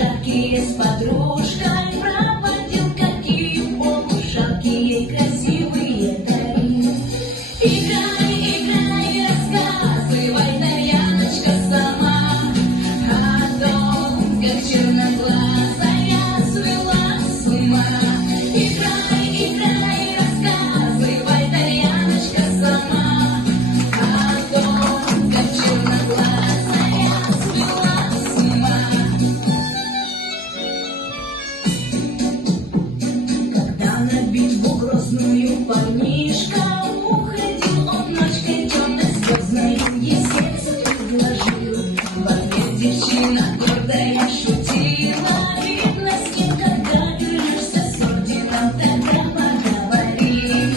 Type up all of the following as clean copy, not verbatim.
жаркие с подружкой проводил, какие полужалкие красивые дни. Играй, играй, рассказывай, Тарьяночка, сама о том, как черноглазая свела с ума. Играй, играй, рассказывай, Тарьяночка, сама о том, как черноглазая свела с ума. Когда на битву грозную парнишка уходил, он ночкой темно-звездной ей сердце предложил. В ответ девчина гордая шутила: видно, с кем, когда вернешься с орденом, тогда поговорим.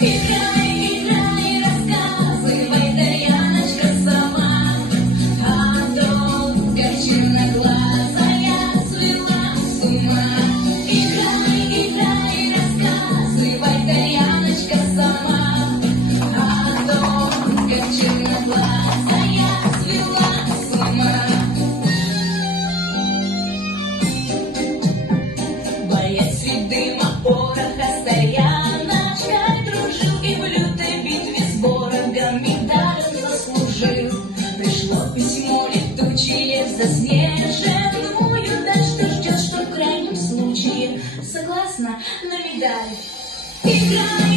Играй, играй, рассказывай, Тарьяночка, сама о том, как черноглазая свела с ума. Играй, играй, рассказывай, Тарьяночка, сама о том, как черноглазая свела с ума. Боец ведь дыма, пороха, с Тарьяночкой дружил и в лютой битве с Борогом медаль заслужил. Пришло письмо летучее в заснеженную даль, что ждет, что в крайнем случае согласна на медаль. Играй,